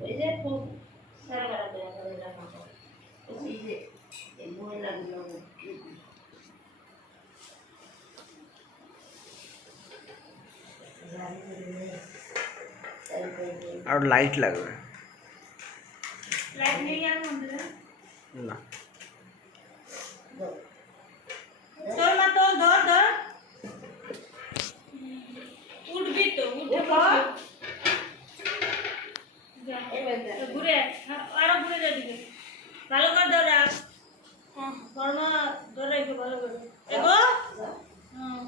ওই যে খুব সারা বেড়া করে রাখা ওই যে এই মহিলাগুলো আর লাইট লাগবে লাইট নেই আর মন্দিরে না তোর মা তো ধর উঠবি তো উঠে ঘুরে আরো ঘুরে যাবি ভালো করে ধরা হ্যাঁ তোর মা ধরাইবে ভালো করে এগো হুম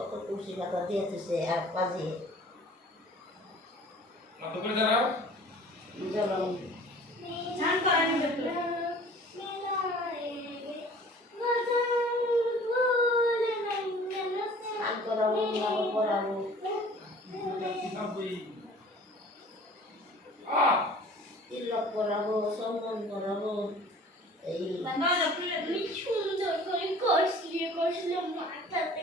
কত খুশি কথা দিয়েছে আর কাজে চান করানি বেটো আর করাবো না করাবো তিলক করাবো সম্মান করাবো এই সুন্দর করে কষলে মাথাতে